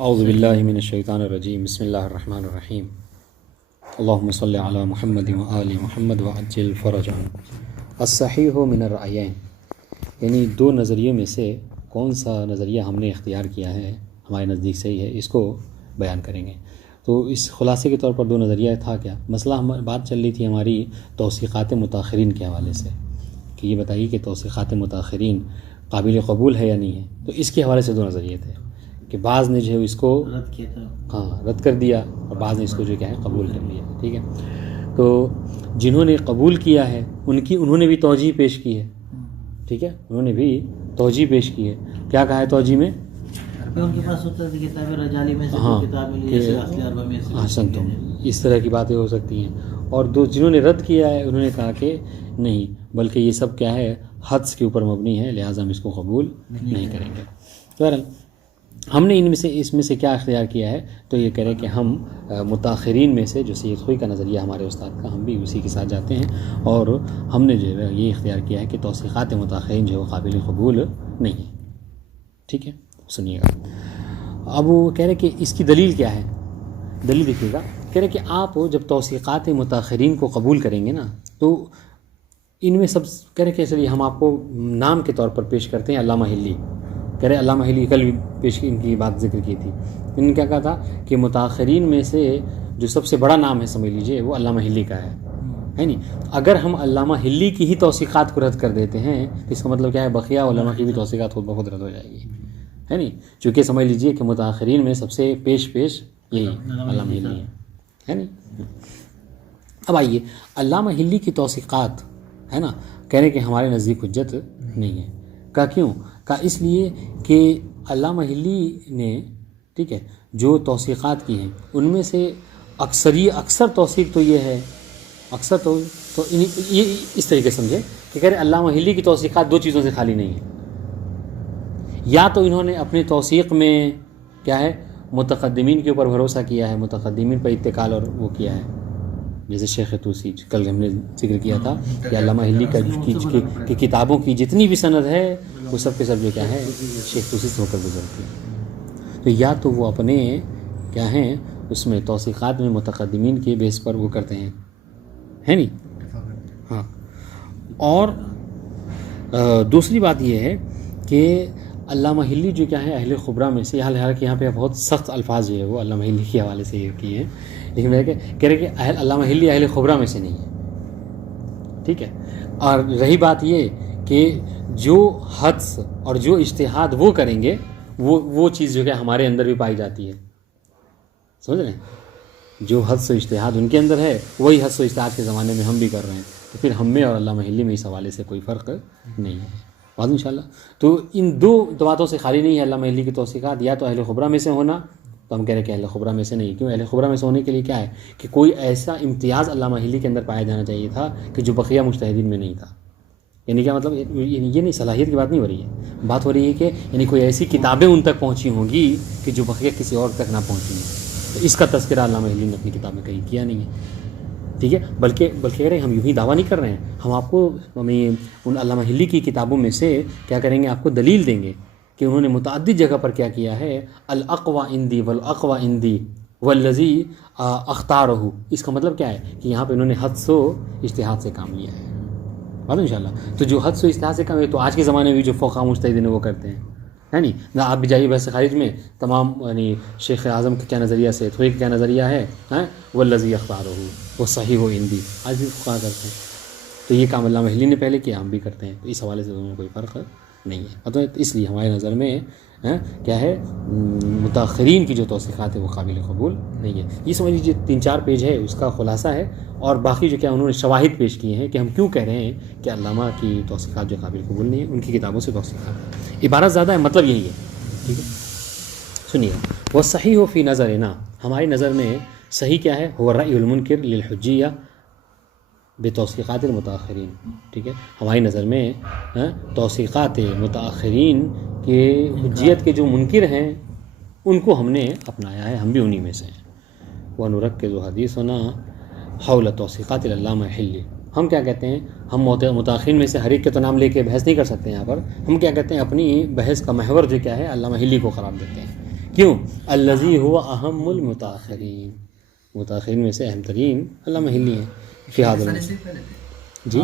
اعوذ باللہ من الشیطان الرجیم، بسم اللہ الرحمن الرحیم، اللہم صلی علی محمد و آل محمد وعجل فرجہم۔ الصحیح من الرأیین، یعنی دو نظریوں میں سے کون سا نظریہ ہم نے اختیار کیا ہے ہمارے نزدیک صحیح ہے، اس کو بیان کریں گے۔ تو اس خلاصے کے طور پر دو نظریہ تھا کیا مسئلہ، بات چل رہی تھی ہماری توثیقات متاخرین کے حوالے سے کہ یہ بتائیے کہ توثیقات متاخرین قابل قبول ہے یا نہیں ہے۔ تو اس کے حوالے سے دو نظریے تھے کہ بعض نے جو ہے اس کو رد کر دیا اور بعض نے اس کو جو کیا ہے قبول کر لیا، ٹھیک ہے۔ تو جنہوں نے قبول کیا ہے انہوں نے بھی توجیہ پیش کی ہے، ٹھیک ہے، انہوں نے بھی توجیہ پیش کی ہے۔ کیا کہا ہے توجیہ میں؟ ان کے پاس ہوتا ہے کتاب رجالی میں سے کوئی کتاب ملی جیسے اصل عربہ میں سے، احسن تم، اس طرح کی باتیں ہو سکتی ہیں۔ اور دو جنہوں نے رد کیا ہے انہوں نے کہا کہ نہیں، بلکہ یہ سب کیا ہے حدس کے اوپر مبنی ہے، لہٰذا ہم اس کو قبول نہیں کریں گے۔ بہرحال ہم نے اس میں سے کیا اختیار کیا ہے، تو یہ کرے کہ ہم متاخرین میں سے جو سید خوئی کا نظریہ ہمارے استاد کا، ہم بھی اسی کے ساتھ جاتے ہیں، اور ہم نے جو ہے یہ اختیار کیا ہے کہ توثیقات متاخرین جو ہے وہ قابل قبول نہیں ہے، ٹھیک ہے۔ سنیے گا، اب وہ کہہ رہے کہ اس کی دلیل کیا ہے۔ دلیل دیکھیے گا، کہہ رہے کہ آپ جب توثیقات متاخرین کو قبول کریں گے نا، تو ان میں سب کہہ رہے کہ چلیے ہم آپ کو نام کے طور پر پیش کرتے ہیں علامہ ہلی۔ کہہ رہے علامہ ہلی کل بھی ان کی بات ذکر کی تھی، انہوں نے کیا کہا تھا کہ متاخرین میں سے جو سب سے بڑا نام ہے سمجھ لیجئے وہ علامہ ہلی کا ہے نہیں۔ اگر ہم علامہ ہلی کی ہی توثیقات کو رد کر دیتے ہیں تو اس کا مطلب کیا ہے، بقیہ علماء کی بھی توثیقات خود بخود رد ہو جائے گی، ہے نہیں، چونکہ سمجھ لیجئے کہ متاخرین میں سب سے پیش یہی علامہ ہلی ہے نہیں۔ اب آئیے علامہ ہلی کی توثیقات ہے نا، کہہ رہے کہ ہمارے نزدیک حجت نہیں ہے۔ کہا کیوں؟ کہا اس لیے کہ علامہ ہلی نے، ٹھیک ہے، جو توثیقات کی ہیں ان میں سے اکثر توثیق تو یہ ہے، اکثر تو یہ اس طریقے سمجھے کہ کہہ رہے علامہ ہلی کی توثیقات دو چیزوں سے خالی نہیں ہیں۔ یا تو انہوں نے اپنی توثیق میں کیا ہے متقدمین کے اوپر بھروسہ کیا ہے، متقدمین پر اتکال اور وہ کیا ہے، جیسے شیخ طوسی کل ہم نے ذکر کیا تھا کہ علامہ ہلی کی کتابوں کی جتنی بھی سند ہے وہ سب کے سب جو کیا ہے شیخ طوسی سے ہو کر گزرتی ہے۔ تو یا تو وہ اپنے کیا ہیں اس میں توثیقات میں متقدمین کے بیس پر وہ کرتے ہیں، ہے نہیں، ہاں۔ اور دوسری بات یہ ہے کہ علامہ ہلی جو کیا ہے اہل خبرہ میں سے، حالانکہ یہاں پہ بہت سخت الفاظ جو ہے وہ علامہ ہلی کے حوالے سے یہ کیے ہیں، لیکن میں کہہ رہے کہ علامہ ہلی اہل خبرہ میں سے نہیں ہے، ٹھیک ہے۔ اور رہی بات یہ کہ جو حدس اور جو اجتہاد وہ کریں گے وہ چیز جو کہ ہمارے اندر بھی پائی جاتی ہے، سمجھ رہے ہیں، جو حدس و اجتہاد ان کے اندر ہے وہی حدس و اجتہاد کے زمانے میں ہم بھی کر رہے ہیں، تو پھر ہم میں اور علامہ ہلی میں اس حوالے سے کوئی فرق نہیں ہے، بات انشاءاللہ۔ تو ان دو باتوں سے خالی نہیں ہے علامہ ہلی کی توثیقات، یا تو اہل خبرہ میں سے ہونا، تو ہم کہہ رہے ہیں کہ اہل خبرہ میں سے نہیں، کیوں؟ اہل خبرہ میں سے ہونے کے لیے کیا ہے کہ کوئی ایسا امتیاز علامہ ہلی کے اندر پایا جانا چاہیے تھا کہ جو بقیہ مجتہدین میں نہیں تھا۔ یعنی کیا مطلب، یہ نہیں صلاحیت کی بات نہیں ہو رہی ہے، بات ہو رہی ہے کہ یعنی کوئی ایسی کتابیں ان تک پہنچی ہوں گی کہ جو بقیہ کسی اور تک نہ پہنچی ہیں، تو اس کا تذکرہ علامہ ہلی نے اپنی کتاب میں کہیں کیا نہیں ہے، ٹھیک ہے۔ بلکہ کہہ رہے ہیں ہم یوں ہی دعویٰ نہیں کر رہے ہیں، ہم آپ کو ان علامہ ہلی کی کتابوں میں سے کیا کریں گے، آپ کو دلیل دیں گے کہ انہوں نے متعدد جگہ پر کیا کیا ہے، الاقوى عندی والاقوى عندی والذی اختارہ۔ اس کا مطلب کیا ہے کہ یہاں پہ انہوں نے حدس و اجتہاد سے کام لیا ہے، بات انشاءاللہ۔ تو جو حدس و اجتہاد سے کام ہے تو آج کے زمانے میں بھی جو فقہاء مجتہدین وہ کرتے ہیں، ہے نہیں، نہ آپ بھی جائیے بحث خارج میں تمام، یعنی شیخ اعظم کا کیا نظریہ سے تھوڑی کیا نظریہ ہے، والذی اختارہ وہ صحیح عندی، آج بھی فقہاء کرتے ہیں۔ تو یہ کام علامہ ہلی نے پہلے کیا، ہم بھی کرتے ہیں، تو اس حوالے سے دونوں میں کوئی فرق نہیں ہے۔ تو اس لیے ہمارے نظر میں کیا ہے متاخرین کی جو توثیقات ہے وہ قابل قبول نہیں ہے۔ یہ سمجھ لیجیے 3-4 پیج ہے اس کا خلاصہ ہے، اور باقی جو کیا انہوں نے شواہد پیش کیے ہیں کہ ہم کیوں کہہ رہے ہیں کہ علامہ کی توثیقات جو قابل قبول نہیں ہے، ان کی کتابوں سے توثیقات، عبارت زیادہ ہے، مطلب یہی ہے، ٹھیک ہے۔ سنیے، وہ صحیح فی نظرنا، ہماری نظر میں صحیح کیا ہے، هو الرأی المنکر للحجیہ بتوثیقات المتاخرین، ٹھیک ہے۔ ہماری نظر میں توثیقات متاخرین کے حجیت کے جو منکر ہیں ان کو ہم نے اپنایا ہے، ہم بھی انہی میں سے ہیں۔ وَنُرَكِّزُ حَدِيثُنَا حول توثیقات العلامہ ہلی، ہم کیا کہتے ہیں، ہم متاخرین میں سے ہر ایک کے تو نام لے کے بحث نہیں کر سکتے یہاں پر، ہم کیا کہتے ہیں اپنی بحث کا محور جو کیا ہے علامہ ہلی کو قرار دیتے ہیں کیوں؟ الذی هو اہم المتاخرین، متاخرین میں سے اہم ترین علامہ حلی ہیں فی هذا جی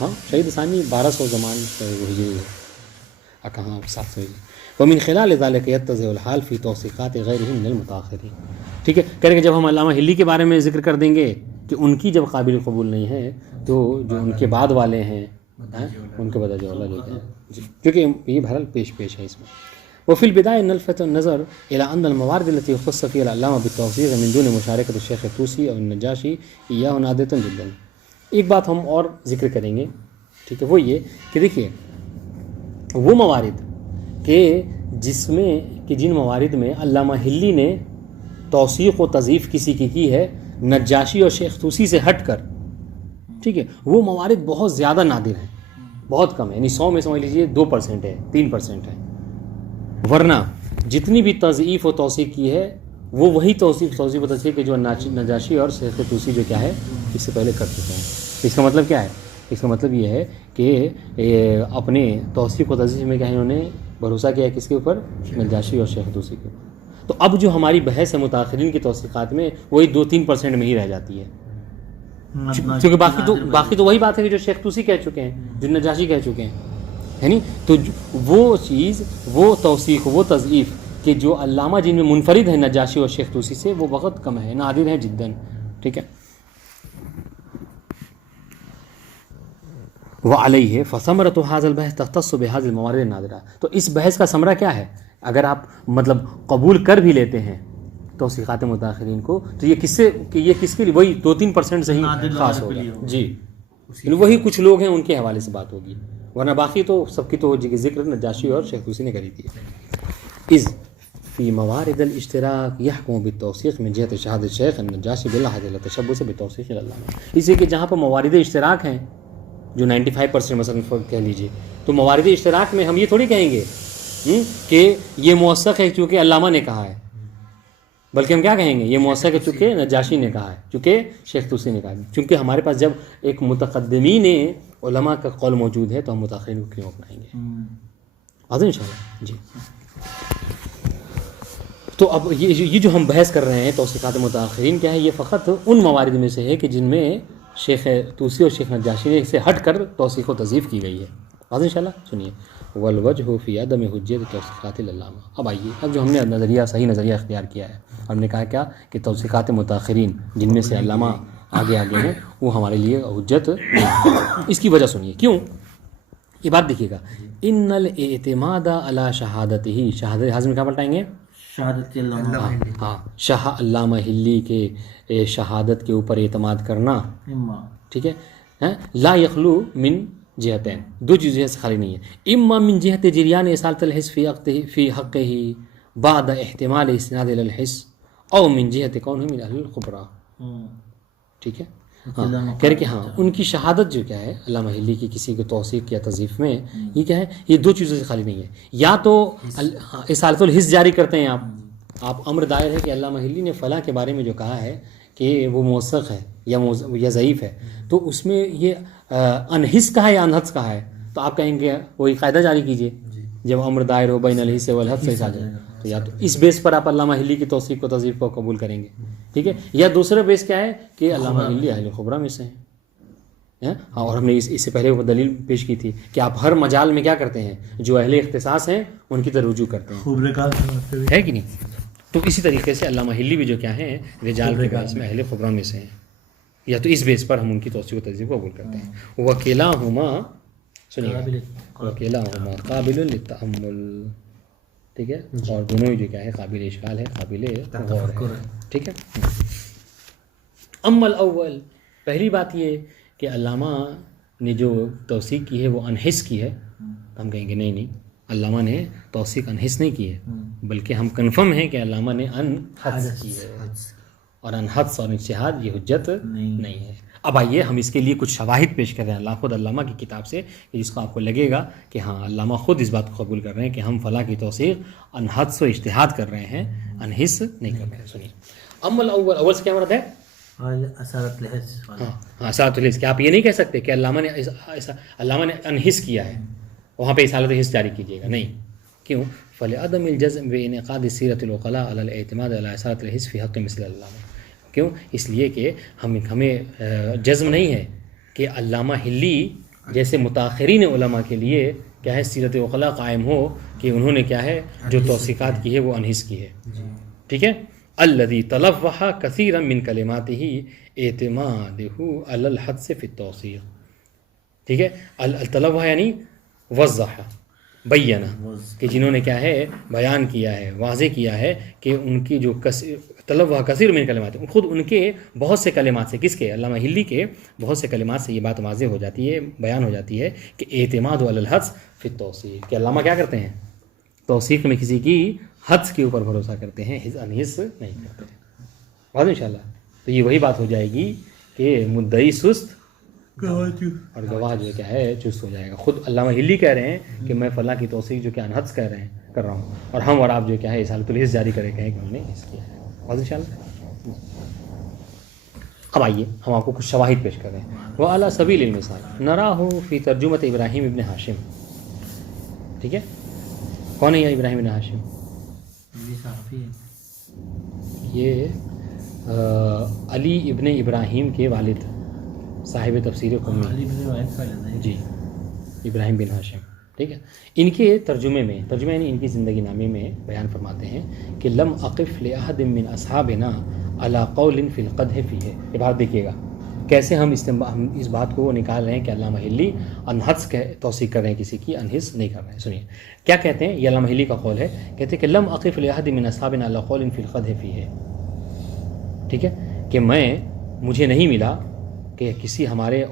ہاں شہید ثانی 1200 زمان ہجری ہے، کہاں 700 ہجری. ومن خلال ذلك يتضح الحال في توثیقات غیرهم من المتاخرین. ٹھیک ہے، کہہ رہے کہ جب ہم علامہ حلی کے بارے میں ذکر کر دیں گے کہ ان کی جب قابل قبول نہیں ہے تو جو ان کے بعد والے ہیں ان کے بدہ جو اللہ لیتے ہیں جی، کیونکہ یہ بہرحال پیش ہے اس میں. وفي البداية نلفت النظر إلى أن الموارد التي خص فيها العلامة بالتوثيق من دون مشاركة الشيخ الطوسي أو النجاشي إياه نادرة جدا. ایک بات ہم اور ذکر کریں گے، ٹھیک ہے، وہ یہ کہ دیکھیے وہ موارد کہ جس میں کہ جن موارد میں علامہ حلی نے توثیق و تضعیف کسی کی ہے نجاشی اور شیخ طوسی سے ہٹ کر، ٹھیک ہے، وہ موارد بہت زیادہ نادر ہیں، بہت کم ہے، یعنی 100 میں سمجھ لیجیے 2% ہے، 3% ہے. ورنہ جتنی بھی تضعیف و توثیق کی ہے وہ وہی توثیق و تضعیف کہ جو نجاشی اور شیخ طوسی جو کیا ہے اس سے پہلے کر چکے ہیں. اس کا مطلب کیا ہے؟ اس کا مطلب یہ ہے کہ اپنے توثیق و تضعیف میں کیا ہے انہوں نے بھروسہ کیا ہے کس کے اوپر؟ نجاشی اور شیخ طوسی کے اوپر. تو اب جو ہماری بحث ہے متاخرین کی توثیقات میں وہی 2-3% میں ہی رہ جاتی ہے، کیونکہ باقی تو وہی بات ہے کہ جو شیخ طوسی کہہ چکے ہیں، جو نجاشی کہہ چکے ہیں، ہے نہیں. تو وہ چیز، وہ توثیق، وہ تضعیف کہ جو علامہ جن میں منفرد ہے نجاشی اور شیخ طوسی سے، وہ بہت کم ہے، نادر ہے جداً. ٹھیک ہے. وعلیہ فثمرۃ ھذا البحث تختص بهذه الموارد النادرہ. تو اس بحث کا ثمرہ کیا ہے؟ اگر آپ مطلب قبول کر بھی لیتے ہیں توثیقات متاخرین کو تو یہ کس سے کہ یہ کس کے لیے وہی 2-3% سے ہی خاص ہوگا جی، وہی کچھ لوگ ہیں ان کے حوالے سے بات ہوگی، ورنہ باقی تو سب کی تو ذکر نجاشی اور شیخ طوسی نے کری تھی. اذ فی موارد الاشتراک یحکم بالتوثیق من جہت شہادت شیخ النجاشی بالحاجہ الی التشبث بتوثیق العلامہ. اس لیے کہ جہاں پر موارد اشتراک ہیں جو 95% مثلا کہہ لیجیے، تو موارد اشتراک میں ہم یہ تھوڑی کہیں گے کہ یہ موثق ہے چونکہ علامہ نے کہا ہے، بلکہ ہم کیا کہیں گے؟ یہ موثق ہے چونکہ نجاشی نے کہا ہے، چونکہ شیخ طوسی نے کہا ہے. چونکہ ہمارے پاس جب ایک متقدمین علماء کا قول موجود ہے تو ہم متاخرین کو کیوں اپنائیں گے؟ واضح ان شاء اللہ جی. تو اب یہ جو ہم بحث کر رہے ہیں توثیقات متاخرین کیا ہے، یہ فقط ان موارد میں سے ہے کہ جن میں شیخ طوسی اور شیخ نجاشی نے سے ہٹ کر توثیق و تضعیف کی گئی ہے. واضح ان شاء اللہ سنیے. والوجہ فی عدم حجیت توثیقات العلامہ. اب آئیے، اب جو ہم نے صحیح نظریہ اختیار کیا ہے، ہم نے کہا کیا کہ توثیقات متاخرین جن میں سے علامہ آگے ہیں وہ ہمارے لیے حجت نہیں. اس کی وجہ سنیے کیوں. یہ بات دیکھیے گا، ان الاعتماد علی شہادتہ، شہادت حاضر میں کیا پلٹائیں گے؟ شہادت علامہ. ہاں، شاہ علامہ حلی کے شہادت کے اوپر اعتماد کرنا، ٹھیک ہے، لا یخلو من جہتین، دو چیزیں سے خالی نہیں ہے. اما من جہت جریان اصالۃ الحس فی حقہ بعد احتمال استناد الی الحس، او من جہت کونہ من اہل الخبراء. ٹھیک ہے، ہاں کہہ رہے کہ ہاں ان کی شہادت جو کیا ہے علامہ حلی کی کسی کو توثیق یا تضعیف میں، یہ کیا ہے، یہ دو چیزوں سے خالی نہیں ہے. یا تو اصالۃ الحس جاری کرتے ہیں آپ امر دائر ہے کہ علامہ حلی نے فلاں کے بارے میں جو کہا ہے کہ وہ موثق ہے یا ضعیف ہے، تو اس میں یہ انحس کا ہے یا انحس کا ہے، تو آپ کہیں گے وہی قاعدہ جاری کیجیے جب امر دائر ہو بین الحس والحد سے جائے. تو یا تو اس بیس پر آپ علامہ حلی کی توثیق و تضعیف کو قبول کریں گے، ٹھیک ہے، یا دوسرا بیس کیا ہے کہ علامہ حلی اہل خبرہ میں سے ہیں. اور ہم نے اس سے پہلے وہ دلیل پیش کی تھی کہ آپ ہر مجال میں کیا کرتے ہیں، جو اہل اختصاص ہیں ان کی طرف رجوع کرتے ہیں، ہے کہ نہیں. تو اسی طریقے سے علامہ حلی بھی جو کیا ہیں رجال کے باعث میں اہل خبرہ میں سے ہیں، یا تو اس بیس پر ہم ان کی توثیق و تضعیف کو قبول کرتے ہیں. وکلاہما، سنیے، وکلاہما قابل للتأمل، ٹھیک ہے، اور دونوں ہی جو کیا ہے قابل اشکال ہے، قابل غور ہے، ٹھیک ہے. اما الاول، پہلی بات یہ کہ علامہ نے جو توثیق کی ہے وہ انحس کی ہے، ہم کہیں گے نہیں علامہ نے توثیق انحس نہیں کی ہے، بلکہ ہم کنفرم ہیں کہ علامہ نے انحس کی ہے، اور انحس اور اجتہاد یہ حجت نہیں ہے. اب آئیے ہم اس کے لیے کچھ شواہد پیش کر رہے ہیں خود علامہ کی کتاب سے، جس کو آپ کو لگے گا کہ ہاں علامہ خود اس بات کو قبول کر رہے ہیں کہ ہم فلاں کی توثیق انحس و اجتہاد کر رہے ہیں، انحس نہیں کر رہے ہیں. سنیے، اما الاول، اول سے کیا مراد ہے؟ اصالت الحس. ہاں، اصالت الحس. کہ آپ یہ نہیں کہہ سکتے کہ علامہ نے انحس کیا ہے، وہاں پہ اصالت الحس جاری کیجیے گا، نہیں. کیوں؟ فلعدم الجزم بانعقاد سیرت العقلاء علی الاعتماد علی اثارۃ الحس فی حق مثل علامہ. کیوں؟ اس لیے کہ ہمیں جزم نہیں ہے کہ علامہ ہلی جیسے متاخرین علماء کے لیے کیا ہے سیرت عقلاء قائم ہو کہ انہوں نے کیا ہے جو توثیقات کی ہے وہ انحص کی ہے. ٹھیک ہے. الذی تلوح کثیرا من کلماتہ اعتمادہ علی الحدس فی التوثیق. ٹھیک ہے. التلوح یعنی وضح بیانہ کہ جنہوں نے کیا ہے بیان کیا ہے واضح کیا ہے کہ ان کی جو تلوح کثیر من کلمات خود ان کے بہت سے کلمات سے کس کے علامہ ہلی کے بہت سے کلمات سے یہ بات واضح ہو جاتی ہے بیان ہو جاتی ہے کہ اعتماد علی الحدس فی التوثیق کہ علامہ کیا کرتے ہیں توثیق میں کسی کی حدس کے اوپر بھروسہ کرتے ہیں انحص نہیں کرتے ہیں. بات انشاءاللہ تو یہ وہی بات ہو جائے گی کہ مدعی سست اور گواہ جو کیا ہے چست ہو جائے گا. خود علامہ ہلی کہہ رہے ہیں کہ میں فلاں کی توثیق جو کہ انحدس کر رہا ہوں اور ہم اور آپ جو کیا ہے اصالۃ الحس جاری کرے کہیں کہ انہوں نے اس کیا ہے. بات انشاءاللہ. اب آئیے ہم آپ کو کچھ شواہد پیش کر رہے ہیں. وہ اعلیٰ سبیل المثال نراہ فی ترجمۃ ابراہیم ابن ہاشم. ٹھیک ہے. کون ہے یہ ابراہیم ابن ہاشم؟ یہ علی ابن ابراہیم کے والد صاحب تفسیر قمی جی ابراہیم بن ہاشم. ٹھیک ہے. ان کے ترجمے یعنی ان کی زندگی نامے میں بیان فرماتے ہیں کہ لم اقف لاحد من اصحابنا علی قول فی القدح فیہ. یہ بات دیکھیے گا کیسے ہم اس بات کو نکال رہے ہیں کہ علامہ ہلی انحدس توثیق کر رہے ہیں کسی کی انحص نہیں کر رہے ہیں. سنیے کیا کہتے ہیں. یہ علامہ ہلی کا قول ہے. کہتے ہیں کہ لم اقف لاحد من اصحابنا علی قول فی القدح فیہ. ٹھیک ہے. کہ مجھے نہیں ملا کہ کسی ہمارے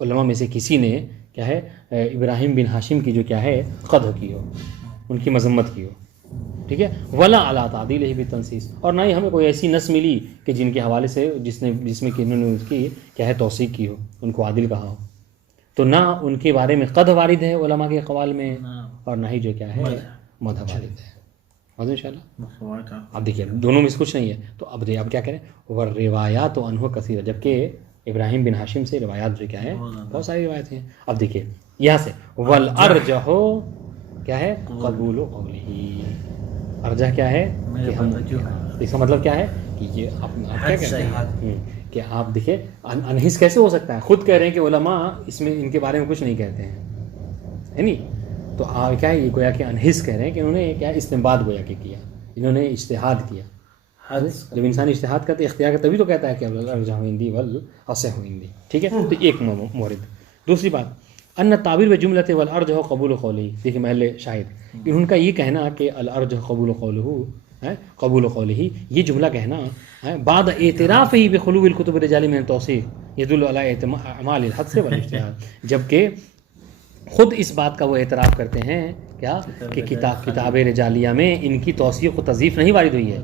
علماء میں سے کسی نے کیا ہے ابراہیم بن ہاشم کی جو کیا ہے قدح کی ہو ان کی مذمت کی ہو. ٹھیک ہے. ولا علی تعدیلہ بالتنصیص. اور نہ ہی ہمیں کوئی ایسی نص ملی کہ جن کے حوالے سے جس میں کہ انہوں نے اس کی کیا ہے توثیق کی ہو ان کو عادل کہا ہو. تو نہ ان کے بارے میں قدح وارد ہے علماء کے اقوال میں اور نہ ہی جو کیا ہے مدح وارد ہے. ان شاء اللہ. اب دیکھیے دونوں میں سے کچھ نہیں ہے. تو اب کیا کریں وہ روایات و انہو کثیر. جبکہ ابراہیم بن ہاشم سے روایات جو کیا ہے بہت ساری روایتیں ہیں. اب دیکھیے یہاں سے والارجح کیا ہے قبول قولہ. ارجح کیا ہے کہ ہم اس کا مطلب کیا ہے کہ یہ آپ کیا کہتے ہیں کہ آپ دیکھیں انحص کیسے ہو سکتا ہے. خود کہہ رہے ہیں کہ علماء اس میں ان کے بارے میں کچھ نہیں کہتے ہیں ہے نہیں. تو کیا ہے یہ گویا کہ انحص کہہ رہے ہیں کہ انہوں نے کیا استنباط گویا کہ کیا انہوں نے اجتہاد کیا. جب انسان اجتہاد کرتے اختیار کرتا تبھی تو کہتا ہے کہ الارجح عندی والاصح عندی. ٹھیک ہے. تو ایک مورد. دوسری بات ان تعبیر و جملۃ والارجح قبول قولہ. دیکھیے محل شاہد ان کا یہ کہنا کہ الارجح قبول قولہ یہ جملہ کہنا بعد اعتراف ہی بخلو الکتب الرجال من توثیق یدل علی اعمال الحدس والاجتہاد. جبکہ خود اس بات کا وہ اعتراف کرتے ہیں کیا کہ کتاب رجالیہ میں ان کی توثیق و تضعیف نہیں وارد ہوئی ہے.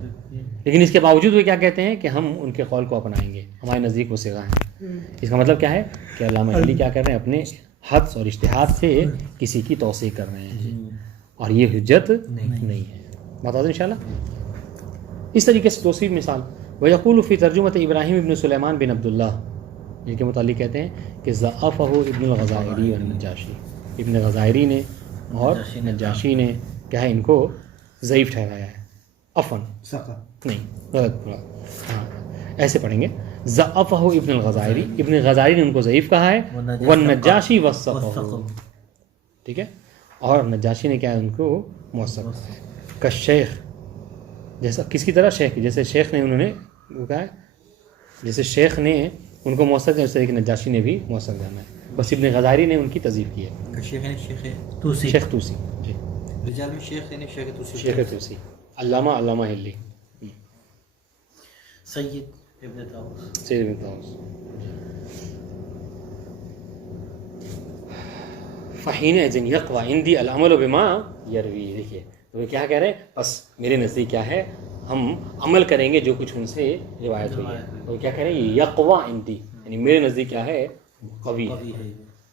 لیکن اس کے باوجود وہ کیا کہتے ہیں کہ ہم ان کے قول کو اپنائیں گے ہمارے نزدیک وہ صیغہ ہیں. اس کا مطلب کیا ہے کہ علامہ ہلی کیا کر رہے ہیں اپنے حدس اور اجتہاد سے کسی کی توثیق کر رہے ہیں اور یہ حجت نہیں ہے. بتا دیں انشاءاللہ. اس طریقے سے دوسری مثال ویقول فی ترجمۃ ابراہیم ابن سلیمان بن عبداللہ جن کے متعلق کہتے ہیں کہ ضعفہ ابن الغزائری والنجاشی. ابن غزائری نے اور نجاشی نے کیا ہے ان کو ضعیف ٹھہرایا ہے. عفواً نہیں غلط ہاں ایسے پڑھیں گے ضعفہ ابن الغزائری. ابن غزائری نے ان کو ضعیف کہا ہے والنجاشی وصفہ. ٹھیک ہے. اور نجاشی نے کیا ہے ان کو موثق کہا ہے. کا شیخ جیسا کس کی طرح شیخ جیسے شیخ نے انہوں نے وہ کہا ہے جیسے شیخ نے ان کو موثق ہے اس طرح کہ نجاشی نے بھی موثق جانا ہے. بس ابن غزائری نے ان کی تضعیف کی ہے. شیخ توسی جی رجال میں شیخ توسی علامہ ہلی سید ابن طاووس فحین اذن یقوی عندی العمل بما یروی. دیکھیے تو وہ کیا کہہ رہے ہیں بس میرے نزدیک کیا ہے ہم عمل کریں گے جو کچھ ان سے روایت ہوئی ہے. وہ کیا کہہ رہے ہیں یقوی عندی یعنی میرے نزدیک کیا ہے قوی ہے.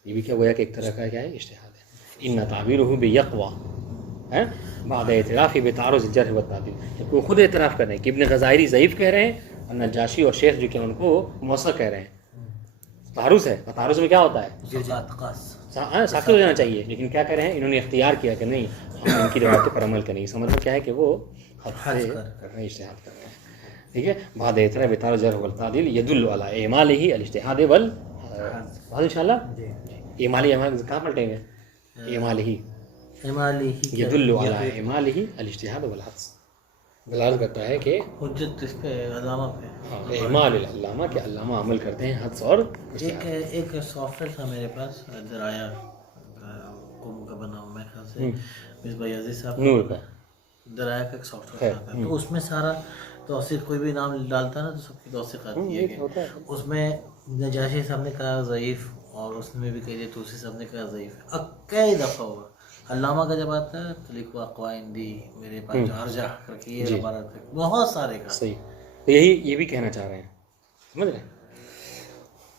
یہ بھی کیا گویا کہ ایک طرح کا کیا ہے اجتہاد ہے. ان تعبیرہ بیقوی ہے بعد اعتراف بتعارض الجرح والتعدیل. جب وہ خود اعتراف کر رہے ہیں کہ ابن غزائری ضعیف کہہ رہے ہیں اور نجاشی اور شیخ جو کہ ان کو موثق کہہ رہے ہیں. تعارض ہے. تعارض میں کیا ہوتا ہے ساقط ہو جانا چاہیے لیکن کیا کہہ رہے ہیں انہوں نے اختیار کیا کہ نہیں ہم ان کی روایتوں پر عمل کریں گے. اس کا مطلب کیا ہے کہ وہ حد سے کر رہے ہیں, اجتہاد کر رہے ہیں. ٹھیک ہے. بعد اعتراف بتار جرح والتعدیل يدل على اعماله الاجتهاد وال بعد انشاءاللہ اعمالی کہاں پلٹیں گے؟ اعماله يدل على اعماله الاجتهاد والحدس. دلالت کرتا ہے کہ حجت اس پہ علامہ پہ اعمال العلامہ کہ علامہ عمل کرتے ہیں حدس اور اجتہاد. ایک سافٹ ویئر تھا میرے پاس درایا قوم کا بنا ہوا، میرے خیال سے مصباح عزیز صاحب نور کا درایا کا ایک سافٹ ویئر تھا. تو اس میں سارا توثیق، کوئی بھی نام ڈالتا ہے نا تو سب کی توثیق آتی ہے کہ اس میں نجاشی صاحب نے کہا ضعیف، اور اس میں بھی کہہ دیا توسی صاحب نے کہا ضعیف. کئی دفعہ ہوا. علامہ کا جب آتا ہے تو لکھو اقوائندی میرے پاس ارجح کر کے یہ عبارت ہے، بہت سارے کا. صحیح. تو یہ بھی کہنا چاہ رہے ہیں، سمجھ رہے ہیں.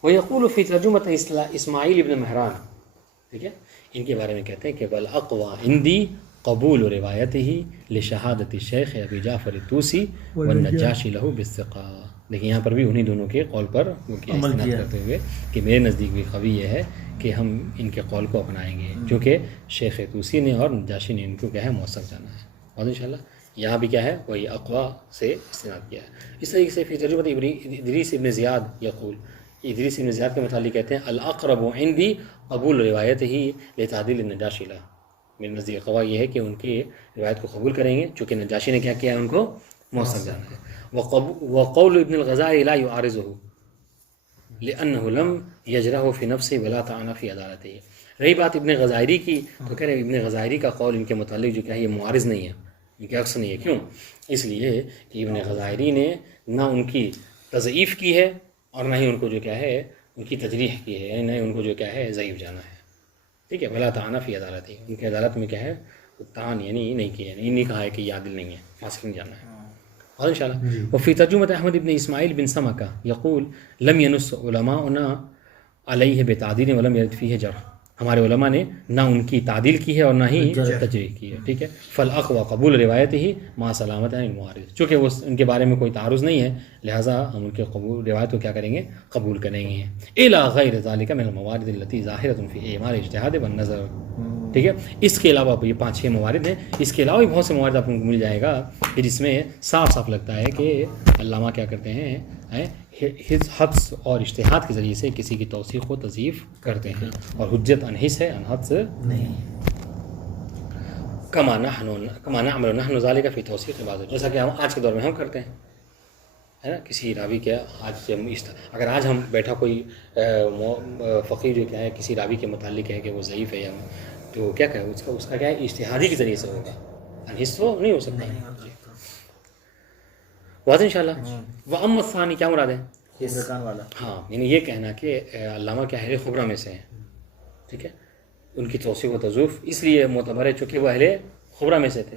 وَيَقُولُ فِي تَرْجُمَةِ اسماعیل ابن مہران، ٹھیک ہے، ان کے بارے میں کہتے ہیں کہ بَالْأَقْوَى عِنْدِي قبول روایتہ لشہادت الشیخ ابی جعفر الطوسی والنجاشی لہو بالثقہ. لیکن یہاں پر بھی انہی دونوں کے قول پر استناد کرتے ہوئے کہ میرے نزدیک بھی قوی یہ ہے کہ ہم ان کے قول کو اپنائیں گے، چونکہ شیخ طوسی نے اور نجاشی نے ان کو کیا ہے موثق جانا ہے. اور انشاءاللہ یہاں بھی کیا ہے وہی اقوا سے استناد کیا ہے. اس طریقے سے فی ترجمۃ ادریس ابن زیاد یقول، ادریس ابن زیاد کے متعلق کہتے ہیں الاقرب عندی قبول روایتہ لتعدیل النجاشی لہ. میرے نزدیک قوا یہ ہے کہ ان کی روایت کو قبول کریں گے چونکہ نجاشی نے کیا کیا ہے ان کو موثق جانا ہے. وقول ابن الغزالی لا يعارضه لأنه لم يجرح في نفسه ولا طعن في عدالته. رہی بات ابن غزائری کی تو کہہ رہے ہیں ابن غزائری کا قول ان کے متعلق جو کیا ہے یہ معارض نہیں ہے، ان کے عکس نہیں ہے. کیوں؟ اس لیے کہ ابن غزائری نے نہ ان کی تضعیف کی ہے اور نہ ہی ان کو جو کیا ہے ان کی تجریح کی ہے، یعنی نہ ان کو جو کیا ہے ضعیف جانا ہے. ٹھیک ہے. ولا طعن فی عدالته، ان کی عدالت میں کیا ہے طعن یعنی نہیں کیا، یعنی نہیں کہا ہے کہ یہ عادل نہیں ہے، فاسق نہیں جانا ہے. اور انشاءاللہ وفی ترجمۃ احمد ابن اسماعیل بن سمکہ یقول لم ينص علماؤنا علیہ بتعدیل ولم یرد فیہ جرح. ہمارے علماء نے نہ ان کی تعدیل کی ہے اور نہ ہی تجریح کی ہے. ٹھیک ہے. فالاقوى قبول روایت ہی ما سلامت عن المعارض. چونکہ وہ ان کے بارے میں کوئی تعارض نہیں ہے لہٰذا ہم ان کے قبول روایت کو کیا کریں گے قبول کریں گے. الی غیر ذلک من الموارد التي ظاہرۃ فی اعمال اجتہاد والنظر. ٹھیک ہے. اس کے علاوہ یہ 5-6 موارد ہیں، اس کے علاوہ بھی بہت سے موارد آپ کو مل جائے گا کہ جس میں صاف صاف لگتا ہے کہ علامہ کیا کرتے ہیں حدس اور اجتہاد کے ذریعے سے کسی کی توثیق و تضعیف کرتے ہیں، اور حجت ان حدس ہے ان حدس نہیں. کما نعمل نحن ذلك فی توثیق بعض، جیسا کہ ہم آج کے دور میں ہم کرتے ہیں، ہے نا. کسی راوی کے اگر آج ہم بیٹھا کوئی فقیر جو کیا ہے کسی راوی کے متعلق ہے کہ وہ ضعیف ہے یا تو کیا کہ اس کا کیا ہے اجتہادی کے ذریعے سے ہوگا، انحص تو نہیں ہو سکتا. واضح انشاءاللہ. وَأَمَّا الثَّانِي کیا مراد ہے؟ خبرکان والا. ہاں، یعنی یہ کہنا کہ علامہ کیا اہل خبرہ میں سے ہیں. ٹھیک ہے. ان کی توثیق و تضعیف اس لیے معتبر ہے چونکہ وہ اہل خبرہ میں سے تھے.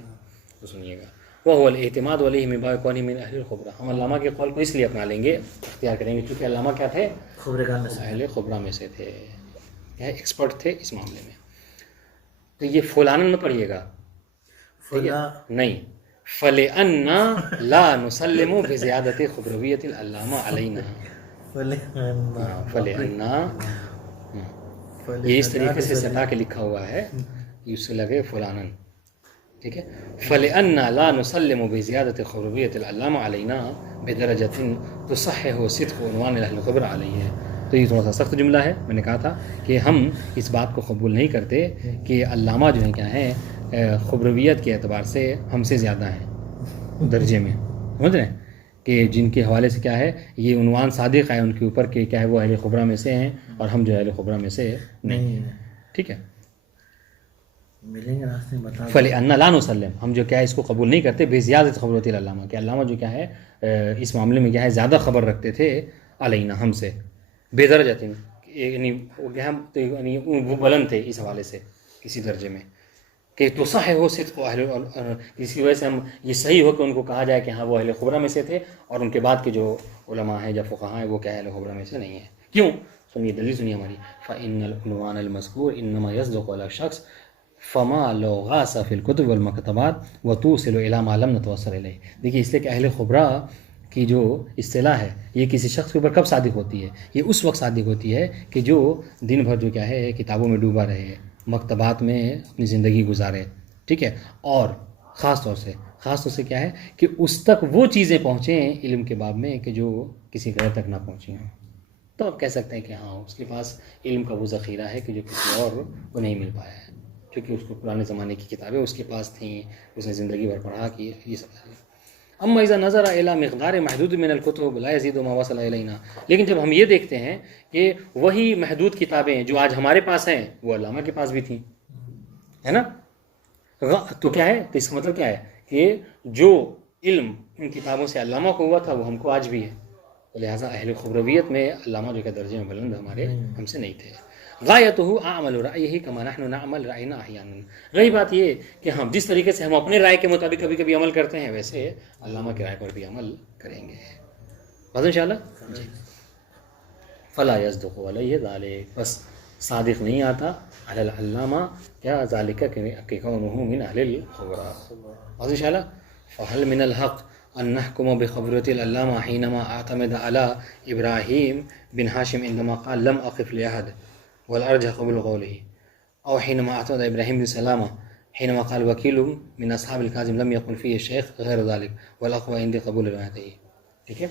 تو سنیے گا وَهُوَ الْاعْتِمَادُ عَلَيْهِ مِنْ بَابِ كَوْنِهِ مِنْ أَهْلِ الْخُبْرَةِ. ہم علامہ کے قول کو اس لیے اپنا لیں گے، اختیار کریں گے کیونکہ علامہ کیا تھے خبرکان میں سے، اہل خبرہ میں سے تھے، ایکسپرٹ تھے اس معاملے میں. تو یہ فلانن مت پڑھیے گا، نہیں، فَلِأَنَّا لَا نُسَلِّمُ بِزِيَادَةِ خُبْرَوِيَّةِ الْعَلَّامَةِ عَلَيْنَا. فَلِأَنَّا یہ اس طریقے سے سٹا کے لکھا ہوا ہے اس سے لگے فلانن. ٹھیک ہے. فَلِأَنَّا لَا نُسَلِّمُ بِزِيَادَةِ خُبْرَوِيَّةِ الْعَلَّامَةِ عَلَيْنَا بِدَرَجَةٍ تُصَحِّحُ صِدْقَ عُنْوَانِ أَهْلِ الْخِبْرَةِ عَلَيْهِ. تو یہ تھوڑا سا سخت جملہ ہے. میں نے کہا تھا کہ ہم اس بات کو قبول نہیں کرتے کہ علامہ جو ہیں کیا ہیں خبرویت کے اعتبار سے ہم سے زیادہ ہیں درجے میں، سمجھ رہے ہیں، کہ جن کے حوالے سے کیا ہے یہ عنوان صادق ہے ان کے اوپر کہ کیا ہے وہ اہل خبرہ میں سے ہیں اور ہم جو اہل خبرہ میں سے نہیں ہیں. ٹھیک ہے. ملیں گے راستے میں بتا. فَلِأَنَّا لَا نُسَلِّمُ، ہم جو کیا ہے اس کو قبول نہیں کرتے بِزِيَادَةِ خُبْرَوِيَّةِ الْعَلَّامَةِ کہ علامہ جو کیا ہے اس معاملے میں کیا ہے زیادہ خبر رکھتے تھے علینا ہم سے، بے درجہ یعنی وہ بلند تھے اس حوالے سے کسی درجے میں کہ تو صحیح ہو صدق اہل، اس کی وجہ سے ہم یہ صحیح ہو کہ ان کو کہا جائے کہ ہاں وہ اہل خبرہ میں سے تھے اور ان کے بعد کے جو علماء ہیں یا فقہاء ہیں وہ کیا اہل خبرہ میں سے نہیں ہیں. کیوں؟ سنیے دلیل سنیے ہماری. فَإِنَّ الْعُنْوَانَ الْمَذْكُورَ إِنَّمَا يَصْدُقُ عَلَى الشَّخْصِ فَمَا لَوْ غَاصَ فِي الْكُتُبِ وَالْمَكْتَبَاتِ وَتُوصِلُ إِلَى مَا لَمْ نَتَوَصَّلْ إِلَيْهِ. دیکھیے اس لیے کہ اہل خبرہ کی جو اصطلاح ہے یہ کسی شخص کے اوپر کب صادق ہوتی ہے؟ یہ اس وقت صادق ہوتی ہے کہ جو دن بھر جو کیا ہے کتابوں میں ڈوبا رہے، مکتبات میں اپنی زندگی گزارے، ٹھیک ہے. اور خاص طور سے کیا ہے کہ اس تک وہ چیزیں پہنچیں علم کے باب میں کہ جو کسی غیر تک نہ پہنچی ہیں. تو آپ کہہ سکتے ہیں کہ ہاں اس کے پاس علم کا وہ ذخیرہ ہے کہ جو کسی اور کو نہیں مل پایا ہے، کیونکہ اس کو پرانے زمانے کی کتابیں اس کے پاس تھیں، اس نے زندگی بھر پڑھا کی یہ سب ہے. اما اذا نظر الى مقدار محدود من الكتب لا يزيد ما وصل الينا، لیکن جب ہم یہ دیکھتے ہیں کہ وہی محدود کتابیں جو آج ہمارے پاس ہیں وہ علامہ کے پاس بھی تھیں، ہے نا، تو کیا ہے، تو اس کا مطلب کیا ہے کہ جو علم ان کتابوں سے علامہ کو ہوا تھا وہ ہم کو آج بھی ہے. لہٰذا اہل خبرویت میں علامہ جو کہ درجے میں بلند ہمارے ہم سے نہیں تھے. غایتہ اعمل رأیہ کما نحن نعمل رأینا احیانا. رہی بات یہ کہ ہم جس طریقے سے ہم اپنے رائے کے مطابق کبھی کبھی عمل کرتے ہیں ویسے علامہ کی رائے پر بھی عمل کریں گے. بس انشاءاللہ جی. فلا یصدق علیہ ذلک، بس صادق نہیں آتا علی العلامہ کیا ذالک کہ کونہ من اہل الخبراء. بس انشاءاللہ. فہل من الحق ان نحکم بخبرۃ العلامہ حینما اعتمد علی ابراہیم بن ہاشم عندما قال لم اقف لاحد والارجح قبول قوله، او حینما اعتمد ابراہیم بن سلامہ حینما قال وکیل من اصحاب الکاظم لم يقل فيه الشیخ غیر ذلك والاقوى عندي قبول روایته. ٹھیک ہے،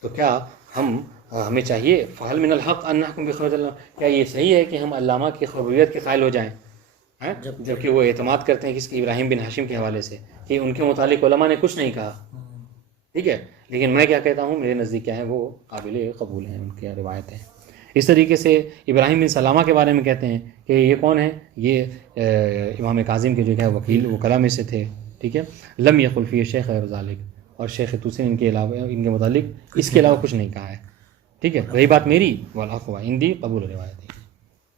تو کیا ہمیں چاہیے فہل من الحق ان نحکم بخبرۃ العلامہ، کیا یہ صحیح ہے کہ ہم علامہ کی خبریت کے قائل ہو جائیں جبکہ وہ اعتماد کرتے ہیں کس کی، ابراہیم بن ہاشم کے حوالے سے، کہ ان کے متعلق علماء نے کچھ نہیں کہا. ٹھیک ہے، لیکن میں کیا کہتا ہوں میرے نزدیک کیا ہے وہ قابل قبول ہیں ان کی روایتیں. اس طریقے سے ابراہیم بن سلامہ کے بارے میں کہتے ہیں کہ یہ کون ہے، یہ امام کاظم کے جو ہے وکیل وکلاء میں سے تھے. ٹھیک ہے، لم یقل فی شیخ غیر ذالک، اور شیخ توسی نے ان کے علاوہ ان کے متعلق اس کے علاوہ کچھ نہیں کہا ہے. ٹھیک ہے، وہی بات میری والاقوى عندی قبول روایت ہے.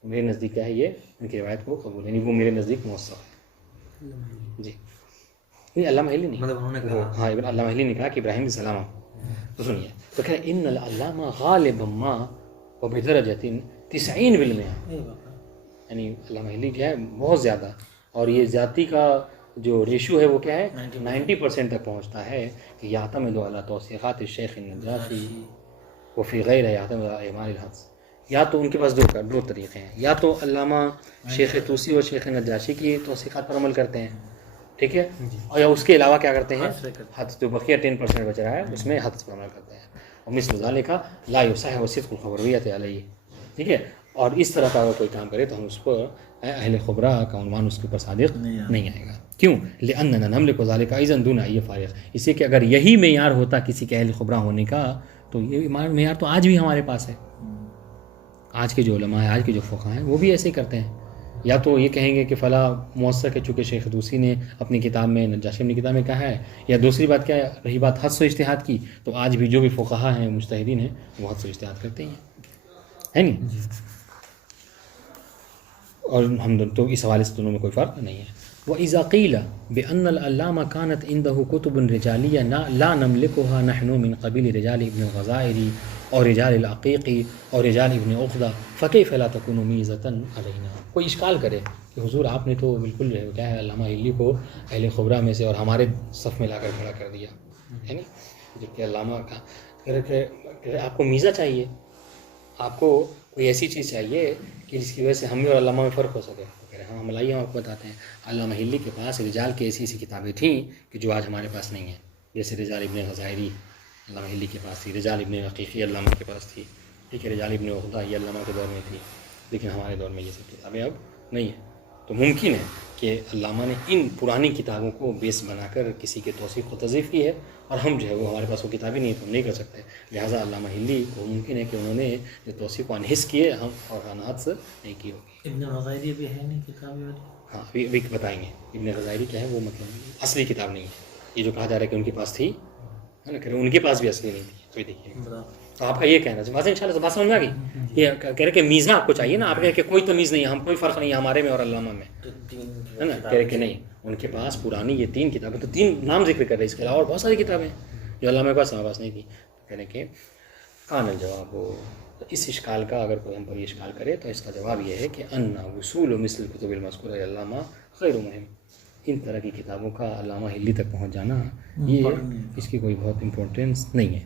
میرے نزدیک کیا ہے یہ ان کی روایت کو قبول، یعنی وہ میرے نزدیک موثق ہے. جی یہ علامہ حلی نہیں، مطلب انہوں نے کہا، ہاں علامہ حلی نے کہا کہ ابراہیم بن سلامہ. تو سنیے، تو کہہ ان العلامہ غالبا ما وبدرجۃ 90 بالمئہ، یعنی علامہ حلی کیا ہے بہت زیادہ، اور یہ زیادتی کا جو ریشو ہے وہ کیا ہے 90% تک پہنچتا ہے کہ یعتمد علی توثیقات الشیخ النجاشی وفی غیر یعتمد علی اعمال الحدس. یا تو ان کے پاس دو طریقے ہیں، یا تو علامہ شیخ طوسی اور شیخ نجاشی کی توثیقات پر عمل کرتے ہیں، ٹھیک ہے، اور یا اس کے علاوہ کیا کرتے ہیں حدس، جو بقیہ 10% بچ رہا ہے اس میں حدس پر عمل کرتے ہیں. اور مثل ذالک لا یصح صدق الخبریت علیہ. ٹھیک ہے، اور اس طرح کا اگر کوئی کام کرے تو ہم اس پر اہل خبراء کا عنوان اس کے اوپر صادق نہیں آئے گا. کیوں؟ لأننا نملک ذلك ايضا دون ای فارغ، اس لیے کہ اگر یہی معیار ہوتا کسی کے اہل خبراء ہونے کا تو یہ معیار تو آج بھی ہمارے پاس ہے. آج کے جو علماء ہیں، آج کے جو فقہاء ہیں وہ بھی ایسے ہی کرتے ہیں. یا تو یہ کہیں گے کہ فلاں مؤثر کہ چونکہ شیخ طوسی نے اپنی کتاب میں، نجاشی اپنی کتاب میں کہا ہے، یا دوسری بات کیا ہے، رہی بات حدس و اجتہاد کی، تو آج بھی جو بھی فقہاء ہیں مجتہدین ہیں وہ حدس و اجتہاد کرتے ہیں، ہے نہیں. اور ہم تو اس حوالے سے دونوں میں کوئی فرق نہیں ہے. وَإِذَا قِيلَ بِأَنَّ الْعَلَّامَ كَانَتْ عِنْدَهُ كُتُبٌ رِجَالِيَّةٌ لَا نَمْلِكُهَا نَحْنُ مِنْ قَبِيلِ رِجَالِ ابن الغزائری اور رجال العقیقی اور رجال ابن عقدہ فكيف لا تكون ميزة علينا. کوئی اشکال کرے کہ حضور آپ نے تو بالکل کیا ہے علامہ حلی کو اہل خبراء میں سے اور ہمارے صف میں لا کر کھڑا کر دیا، ہے نا، جبکہ علامہ کا آپ کو میزہ چاہیے، آپ کو کوئی ایسی چیز چاہیے کہ جس کی وجہ سے ہم اور علامہ میں فرق ہو سکے. ہاں ہم لائیے، ہم آپ کو بتاتے ہیں علامہ حلی کے پاس رجال کی ایسی کتابیں تھیں کہ جو آج ہمارے پاس نہیں ہیں. جیسے رجال ابن غزائری علامہ حلی کے پاس تھی، رجال ابن عقیقی علامہ کے پاس تھی، ٹھیک ہے، رجال ابن عقدہ یہ علامہ کے دور میں تھی، لیکن ہمارے دور میں یہ سب کتابیں اب نہیں ہیں. تو ممکن ہے کہ علامہ نے ان پرانی کتابوں کو بیس بنا کر کسی کے توثیق کو تضعیف کی ہے، اور ہم جو ہے وہ ہمارے پاس وہ کتابیں نہیں ہے تو ہم نہیں کر سکتے. لہٰذا علامہ حلی کو ممکن ہے کہ انہوں نے جو توثیق کو انحص کیے ہم اور انحص نہیں کی ہوگی. ابن غزائری بھی ہے نہیں کتابیں، ہاں ابھی بتائیں گے ابن غزائری کیا ہے، وہ مطلب اصلی کتاب نہیں ہے، یہ جو کہا جا رہا ہے کہ ان کے پاس تھی، ہے نا، کہ ان کے پاس بھی اصلی نہیں تھی. تو دیکھیے تو آپ کا یہ کہنا ہے ان شاء اللہ بات سمجھ میں آ گئی. یہ کہہ رہے کہ میزہ آپ کو چاہیے نا، آپ کہہ کہ کوئی تمیز نہیں ہے، ہم کوئی فرق نہیں ہے ہمارے میں اور علامہ میں، ہے نا، کہہ رہے کہ نہیں ان کے پاس پرانی یہ 3 کتابیں، تو 3 نام ذکر کر رہے ہیں، اس کے علاوہ اور بہت ساری کتابیں جو علامہ کے پاس ہمارے پاس نہیں تھی. کہہ رہے کہ کان الجواب ہو. اس اشکال کا اگر کوئی ہم پر یہ اشکال کرے تو اس کا جواب یہ ہے کہ ان وصول مثل کتب المذکورہ علامہ غیر مہم. ان طرح کی کتابوں کا علامہ حلی تک پہنچ جانا یہ اس کی کوئی بہت امپورٹنس نہیں ہے.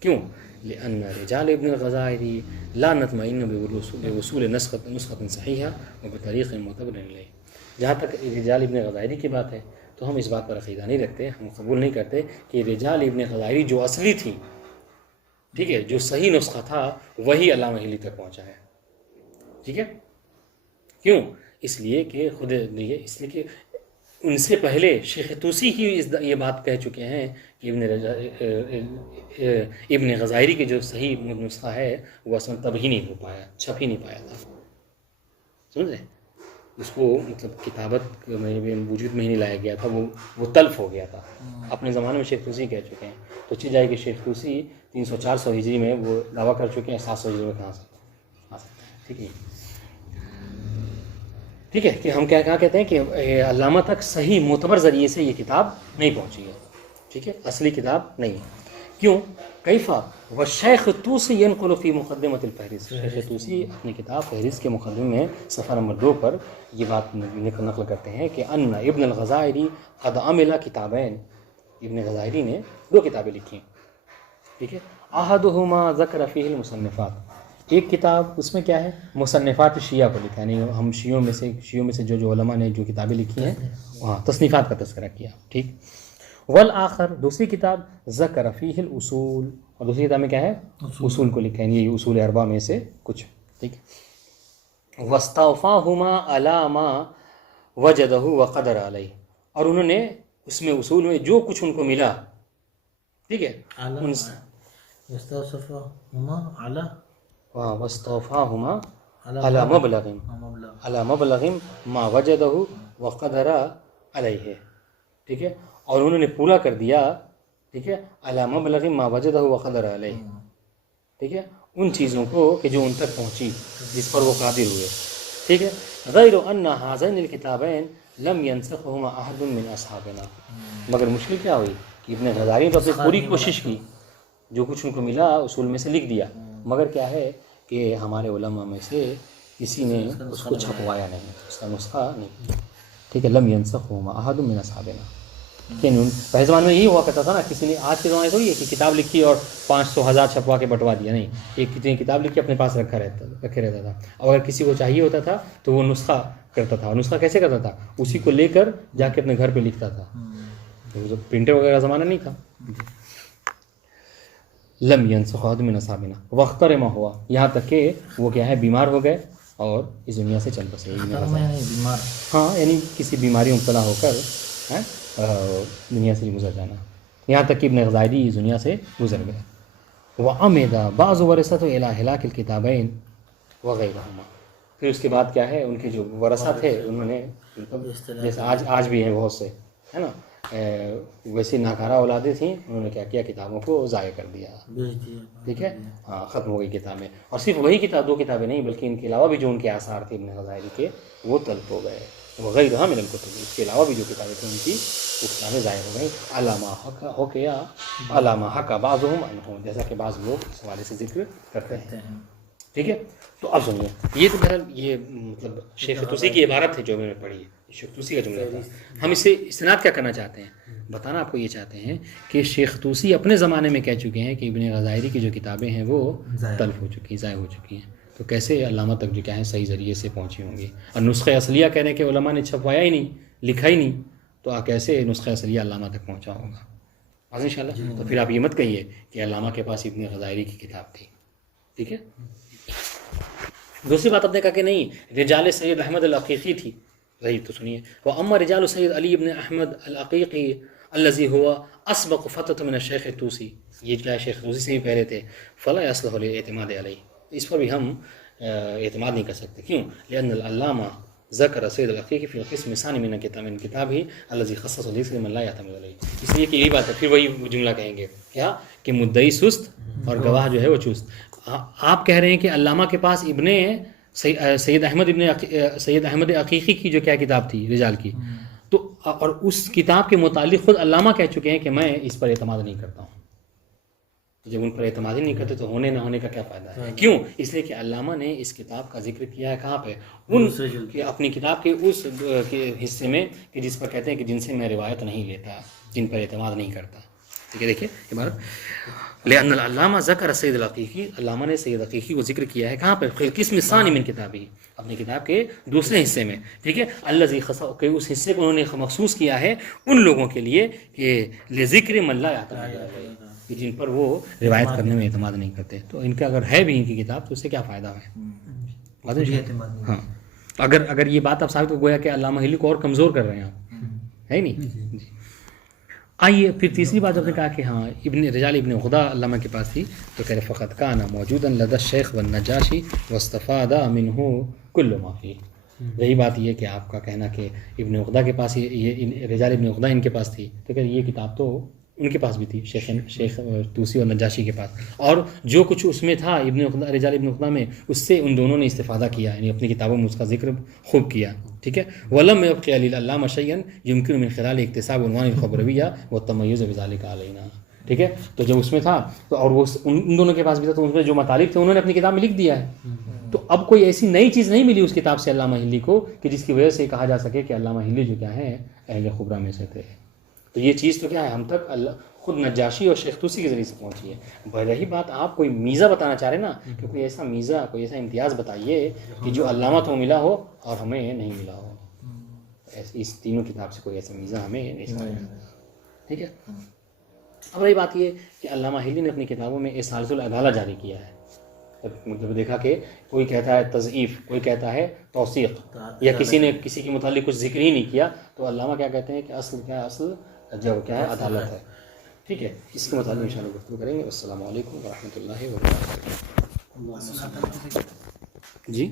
کیوں؟ لأن رجال ابن الغزائری لا نطمئن بوصول نسخة صحیحہ وبطریق معتبر الیہ. جہاں تک رجال ابن غزائری کی بات ہے تو ہم اس بات پر عقیدہ نہیں رکھتے، ہم قبول نہیں کرتے کہ رجال ابن غزائری جو اصلی تھی، ٹھیک ہے، جو صحیح نسخہ تھا وہی علامہ ہلی تک پہنچا ہے، ٹھیک ہے. کیوں؟ اس لیے کہ خود اس لیے کہ ان سے پہلے شیخ طوسی ہی یہ بات کہہ چکے ہیں کہ ابن غزائری کی جو صحیح نسخہ ہے وہ اصلا تب ہی نہیں ہو پایا، چھپ ہی نہیں پایا تھا، سمجھ رہے؟ اس کو مطلب کتابت میں وجود میں ہی نہیں لایا گیا تھا، وہ تلف ہو گیا تھا. اپنے زمانے میں شیخ طوسی کہہ چکے ہیں. تو چیز جائے کہ شیخ طوسی 300-400 ہجری میں وہ دعویٰ کر چکے ہیں، 700 ہجری میں کہاں سے آ سکتا ہے. ٹھیک ہے، ٹھیک ہے، کہ ہم کہاں کہتے ہیں کہ علامہ تک صحیح معتبر ذریعے سے یہ کتاب نہیں پہنچی ہے، ٹھیک ہے، اصلی کتاب نہیں. کیوں؟ کیفا والشیخ طوسی ينقل فی مقدمۃ الفہرست. شیخ طوسی اپنی کتاب فہرست کے مقدمے میں صفحہ نمبر 2 پر یہ بات نقل کرتے ہیں کہ ان ابن الغزائری قد عمل کتابین، ابن غزائری نے 2 کتابیں لکھی، ٹھیک ہے. احدہما ذکر فیہ المصنفات، ایک کتاب اس میں کیا ہے، مصنفات شیعہ کو لکھا، یعنی ہم شیعوں میں سے جو علماء نے جو کتابیں لکھی ہیں وہاں تصنیفات کا تذکرہ کیا، ٹھیک. والآخر، دوسری کتاب ذکر فیہ الاصول، اور دوسری کتاب میں کیا ہے، اصول کو لکھا ہے، یہ اصول 4 میں سے کچھ، ٹھیک. واستوفاہما علی ما وجدہ وقدر علیہ، اور انہوں نے اس میں اصول میں جو کچھ ان کو ملا، ٹھیک ہے، واستوفاہما علی مبلغ ما وجدہ وقدر علیہ، ٹھیک ہے، اور انہوں نے پورا کر دیا، ٹھیک ہے، علی مبلغ ما وجدہ وقدر علیہ، ٹھیک ہے، ان چیزوں کو کہ جو ان تک پہنچی، جس پر وہ قادر ہوئے، ٹھیک ہے. غیر ان ہذین الکتابین لم ینسخہما احد من اصحابنا، مگر مشکل کیا ہوئی کہ ابن غزالی نے تو اپنی پوری کوشش کی، جو کچھ ان کو ملا اصول میں سے لکھ دیا، مگر کیا ہے کہ ہمارے علماء میں سے کسی نے اس کو چھپوایا نہیں، اس کا نسخہ نہیں، ٹھیک ہے. لم ینسخہما احد من اصحابنا، یعنی پہلے زمانے میں یہی ہوا کرتا تھا نا، کسی نے آج کے زمانے میں یہ کہ کتاب لکھی اور 500-1000 چھپوا کے بٹوا دیا، نہیں، ایک کتنی کتاب لکھی اپنے پاس رکھے رہتا تھا. اور اگر کسی کو چاہیے ہوتا تھا تو وہ نسخہ کرتا تھا، اور نسخہ کیسے کرتا تھا، اسی کو لے کر جا کے اپنے گھر پہ لکھتا تھا، پرنٹر وغیرہ کا زمانہ نہیں تھا. لم ینسخ احد من اصحابنا واخترم ہوا، یہاں تک کہ وہ کیا ہے، بیمار ہو گئے اور اس دنیا سے چل بسے. ہاں، یعنی کسی بیماری مبتلا ہو کر دنیا سے گزر جانا، یہاں تک کہ ابن غزائری اس دنیا سے گزر گئے. وعمد بعض ورثۃ الی ہلاک الکتابین وغیرہما، پھر اس کے بعد کیا ہے، ان کے جو ورثہ تھے انہوں نے جیسے آج بھی ہیں بہت سے، ہے نا، ویسی ناکارہ اولادیں تھیں، انہوں نے کیا کیا، کتابوں کو ضائع کر دیا، ٹھیک ہے، ہاں، ختم ہو گئی کتابیں. اور صرف وہی کتاب 2 کتابیں نہیں بلکہ ان کے علاوہ بھی جو ان کے آثار تھے ابن غزائری کے وہ تلف ہو گئے. وغیرہ من الکتب، اس کے علاوہ بھی جو کتابیں تھیں ان کی وہ کتابیں ضائع ہو گئیں. علامہ حق بعضهم عنہ، جیسا کہ بعض لوگ اس حوالے سے ذکر کرتے ہیں، ٹھیک ہے. تو اب سنیے، یہ تو بہرحال یہ مطلب شیخ طوسی کی عبارت ہے جو میں نے پڑھی ہے، شیخ طوسی کا جملہ تھا. ہم اس سے استناد کیا کرنا چاہتے ہیں، بتانا آپ کو یہ چاہتے ہیں کہ شیخ طوسی اپنے زمانے میں کہہ چکے ہیں کہ ابن غزائری کی جو کتابیں ہیں وہ تلف ہو چکی ہیں، ضائع ہو چکی ہیں. تو کیسے علامہ تک جو کیا ہے صحیح ذریعے سے پہنچی ہوں گی. اور نسخہ اصلیہ کہہ رہے ہیں کہ علماء نے چھپوایا ہی نہیں، لکھا ہی نہیں، تو کیسے نسخہ اصلیہ علامہ تک پہنچا ہوگا. ان شاء اللہ. تو پھر آپ یہ مت کہیے کہ علامہ کے پاس ابن غزائری کی کتاب تھی، ٹھیک ہے. دوسری بات آپ نے کہا کہ نہیں، رجال سید احمد العقیقی تھی، صحیح. تو سنیے، واما رجال سید علی ابن احمد العقیقی الذي هو اسبق فترة من الشیخ طوسی، یہ کیا شیخ طوسی سے بھی پہلے تھے، فلا يصلح للاعتماد علیہ، اس پر بھی ہم اعتماد نہیں کر سکتے. کیوں؟ لأن العلامہ ذکر سید العقیقی فی القسم الثانی من کتابہ الذی خصص لذکر من لا یعتمد علیہ. اس لیے کہ یہی بات ہے، پھر وہی جملہ کہیں گے کیا کہ مدعی سست اور گواہ جو ہے وہ چست. آپ کہہ رہے ہیں کہ علامہ کے پاس ابن سید احمد عقیقی کی جو کیا کتاب تھی رجال کی، تو اور اس کتاب کے متعلق خود علامہ کہہ چکے ہیں کہ میں اس پر اعتماد نہیں کرتا ہوں. جب ان پر اعتماد ہی نہیں کرتے تو ہونے نہ ہونے کا کیا فائدہ ہے. کیوں؟ اس لیے کہ علامہ نے اس کتاب کا ذکر کیا ہے کہاں پہ، ان اپنی کتاب کے اس حصے میں کہ جس پر کہتے ہیں کہ جن سے میں روایت نہیں لیتا، جن پر اعتماد نہیں کرتا. ٹھیک ہے. دیکھیے عبارت لأن العلامہ ذکر سید العقیقی، علامہ نے سید عقیقی کو ذکر کیا ہے کہاں پر؟ فی القسم الثانی من کتابی، اپنی کتاب کے دوسرے حصے میں. ٹھیک ہے. الذی کہ اس حصے کو انہوں نے مخصوص کیا ہے ان لوگوں کے لیے کہ لذکر من لا یعتمد، کہ جن پر وہ روایت کرنے میں اعتماد نہیں کرتے. تو ان کا اگر ہے بھی ان کی کتاب تو اس سے کیا فائدہ ہے؟ ہاں اگر یہ بات آپ ثابت ہو گویا کہ علامہ ہلی کو اور کمزور کر رہے ہیں آپ، ہے نہیں. آئیے پھر تیسری بات آپ نے کہا کہ ہاں رجال ابن عقدہ علامہ کے پاس تھی، تو کہہ رہے فقط کان موجودا لدى الشیخ والنجاشی واستفاد منہ کل ما فیہ. رہی بات یہ کہ آپ کا کہنا کہ ابن عقدہ کے پاس یہ رجال ابن عقدہ ان کے پاس تھی، تو کہ یہ کتاب تو ان کے پاس بھی تھی، شیخ طوسی اور نجاشی کے پاس، اور جو کچھ اس میں تھا ابن عقدہ رجال ابن عقدہ میں، اس سے ان دونوں نے استفادہ کیا، یعنی اپنی کتابوں میں اس کا ذکر خوب کیا. ٹھیک ہے. ولم يبقى للعلامہ شيئا يمكن من خلال اكتساب عنوان الخبرویہ والتميز بذلك علينا. ٹھیک ہے. تو جب اس میں تھا تو اور وہ ان دونوں کے پاس بھی تھا، تو اس میں جو مطالب تھے انہوں نے اپنی کتاب میں لکھ دیا ہے. تو اب کوئی ایسی نئی چیز نہیں ملی اس کتاب سے علامہ ہلی کو کہ جس کی وجہ سے کہا جا سکے کہ علامہ ہلی جو کیا ہے اہل خبرہ میں سے تھے. تو یہ چیز تو کیا ہے ہم تک خود نجاشی اور شیخ طوسی کے ذریعے سے پہنچی ہے. رہی بات آپ کوئی میزہ بتانا چاہ رہے نا کہ کوئی ایسا میزہ کوئی ایسا امتیاز بتائیے کہ جو علامہ کو ملا ہو اور ہمیں نہیں ملا ہو. اس تینوں کتاب سے کوئی ایسا میزہ ہمیں نہیں سمجھا. ٹھیک ہے. اب رہی بات یہ کہ علامہ ہلی نے اپنی کتابوں میں اصالۃ العدالہ جاری کیا ہے. مطلب دیکھا کہ کوئی کہتا ہے تضعیف، کوئی کہتا ہے توثیق، یا کسی نے کسی کے متعلق کچھ ذکر ہی نہیں کیا، تو علامہ کیا کہتے ہیں کہ اصل کیا ہے؟ اصل جو کیا ہے عدالت ہے. ٹھیک ہے. اس کے متعلق انشاءاللہ گفتگو کریں گے. السلام علیکم ورحمۃ اللہ وبرکاتہ. جی